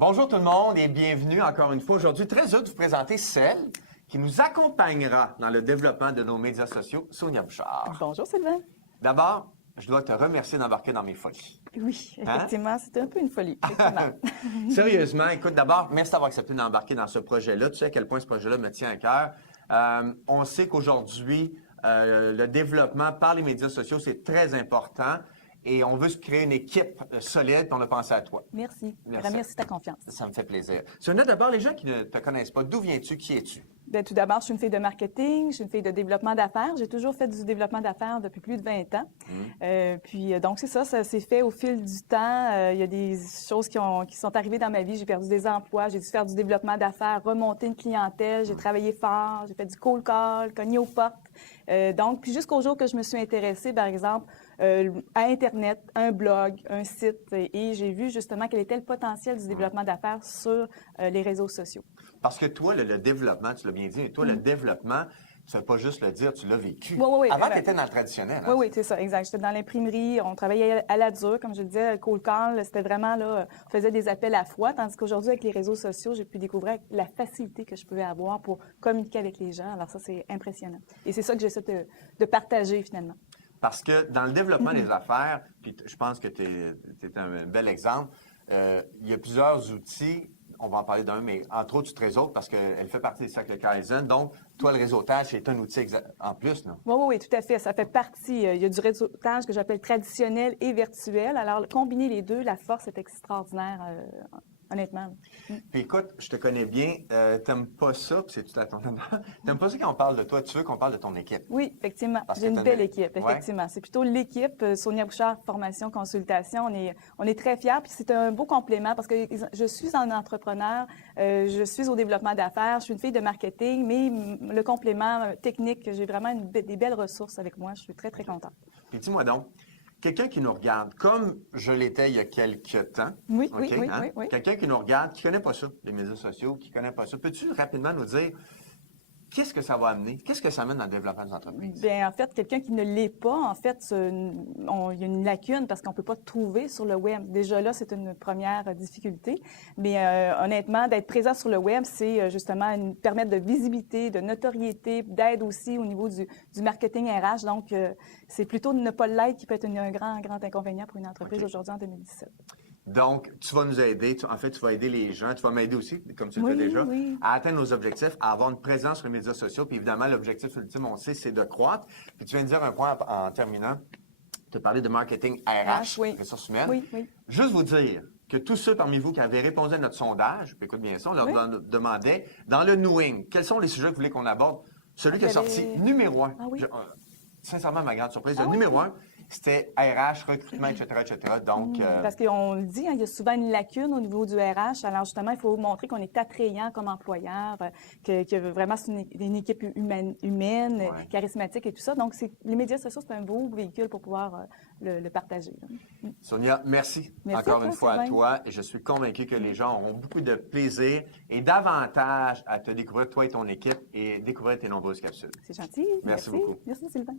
Bonjour tout le monde et bienvenue encore une fois aujourd'hui. Très heureux de vous présenter celle qui nous accompagnera dans le développement de nos médias sociaux, Sonia Bouchard. Bonjour Sylvain. D'abord, je dois te remercier d'embarquer dans mes folies. Oui, effectivement, c'était un peu une folie. Sérieusement, écoute, d'abord, merci d'avoir accepté d'embarquer dans ce projet-là. Tu sais à quel point ce projet-là me tient à cœur. On sait qu'aujourd'hui, le développement par les médias sociaux, c'est très important. Et on veut se créer une équipe solide, puis on a pensé à toi. Merci. Merci de ta confiance. Ça me fait plaisir. Sonia, d'abord, les gens qui ne te connaissent pas, d'où viens-tu? Qui es-tu? Bien, tout d'abord, je suis une fille de marketing, je suis une fille de développement d'affaires. J'ai toujours fait du développement d'affaires depuis plus de 20 ans. Donc, c'est ça s'est fait au fil du temps. Il y a des choses qui sont arrivées dans ma vie. J'ai perdu des emplois, j'ai dû faire du développement d'affaires, remonter une clientèle, j'ai travaillé fort, j'ai fait du cold call, cogné aux portes. Puis jusqu'au jour que je me suis intéressée, par exemple, à Internet, un blog, un site, et j'ai vu justement quel était le potentiel du développement d'affaires sur les réseaux sociaux. Parce que toi, le développement, tu l'as bien dit, mais toi, le développement, tu ne veux pas juste le dire, tu l'as vécu. Oui. Avant, tu étais dans le traditionnel. Hein? Oui, c'est ça, exact. J'étais dans l'imprimerie, on travaillait à la dure, comme je le disais, cold call, c'était vraiment là, on faisait des appels à froid, tandis qu'aujourd'hui, avec les réseaux sociaux, j'ai pu découvrir la facilité que je pouvais avoir pour communiquer avec les gens. Alors ça, c'est impressionnant. Et c'est ça que j'essaie de partager, finalement. Parce que dans le développement des affaires, puis je pense que tu es un bel exemple, il y a plusieurs outils. On va en parler d'un, mais entre autres, tu te réseautes parce qu'elle fait partie des cercles Kaizen. Donc, toi, le réseautage, c'est un outil en plus, non? Oui, tout à fait. Ça fait partie. Il y a du réseautage que j'appelle traditionnel et virtuel. Alors, combiner les deux, la force est extraordinaire, honnêtement. Puis écoute, je te connais bien. T'aimes pas ça, puis c'est tout à ton honneur. T'aimes pas ça quand on parle de toi. Tu veux qu'on parle de ton équipe? Oui, effectivement. J'ai une belle équipe, effectivement. Ouais. C'est plutôt l'équipe Sonia Bouchard, formation, consultation. On est très fiers, puis c'est un beau complément parce que je suis un entrepreneur, je suis au développement d'affaires, je suis une fille de marketing, mais le complément technique, j'ai vraiment des belles ressources avec moi. Je suis très, très contente. Puis dis-moi donc, quelqu'un qui nous regarde, comme je l'étais il y a quelques temps, oui. Quelqu'un qui nous regarde, qui ne connaît pas ça, les médias sociaux, qui ne connaît pas ça, peux-tu rapidement nous dire qu'est-ce que ça va amener? Qu'est-ce que ça amène dans le développement des entreprises? Bien, en fait, quelqu'un qui ne l'est pas, en fait, il y a une lacune parce qu'on ne peut pas trouver sur le web. Déjà là, c'est une première difficulté. Mais honnêtement, d'être présent sur le web, c'est justement permettre de visibilité, de notoriété, d'aide aussi au niveau du marketing RH. Donc, c'est plutôt de ne pas l'être qui peut être un grand inconvénient pour une entreprise aujourd'hui en 2017. Donc, tu vas nous aider. Tu vas aider les gens. Tu vas m'aider aussi, comme tu le fais déjà, à atteindre nos objectifs, à avoir une présence sur les médias sociaux. Puis évidemment, l'objectif ultime, on sait, c'est de croître. Puis tu viens de dire un point en terminant. Tu as parlé de marketing RH, ressources humaines. Oui. Juste vous dire que tous ceux parmi vous qui avaient répondu à notre sondage, puis écoute bien ça, on leur demandait, dans le Knowing, quels sont les sujets que vous voulez qu'on aborde? Celui qui est sorti numéro 1. Sincèrement, ma grande surprise, le numéro 1, c'était RH, recrutement, etc. Donc, parce qu'on le dit, il y a souvent une lacune au niveau du RH. Alors justement, il faut montrer qu'on est attrayant comme employeur, que vraiment c'est une équipe humaine, charismatique et tout ça. Donc, les médias sociaux, c'est un beau véhicule pour pouvoir le partager. Sonia, merci encore une fois à toi. Et je suis convaincu que les gens auront beaucoup de plaisir et davantage à te découvrir, toi et ton équipe, et découvrir tes nombreuses capsules. C'est gentil. Merci beaucoup. Merci, Sylvain.